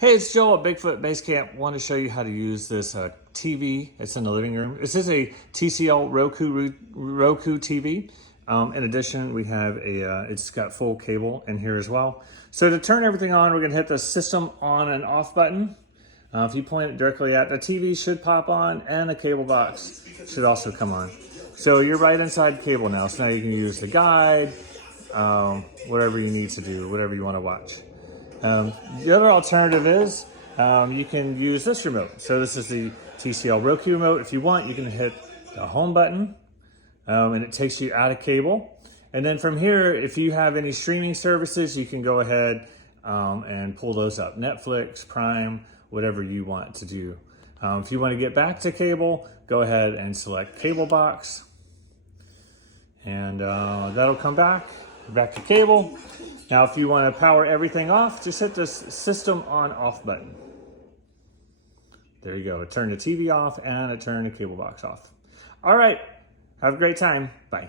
Hey, it's Joe at Bigfoot Base Camp. Want to show you how to use this TV. It's in the living room. This is a TCL Roku TV. In addition, we have it's got full cable in here as well. So to turn everything on, we're gonna hit the system on and off button. If you point it directly at the TV, should pop on, and the cable box should also come on. So you're right inside the cable now. So now you can use the guide, whatever you need to do, whatever you want to watch. The other alternative is you can use this remote. So this is the TCL Roku remote. If you want, you can hit the home button and it takes you out of cable. And then from here, if you have any streaming services, you can go ahead and pull those up. Netflix, Prime, whatever you want to do. If you want to get back to cable, go ahead and select cable box. And that'll come back to cable. Now, if you want to power everything off, just hit this system on off button. There you go. It turned the TV off and it turned the cable box off. All right. Have a great time. Bye.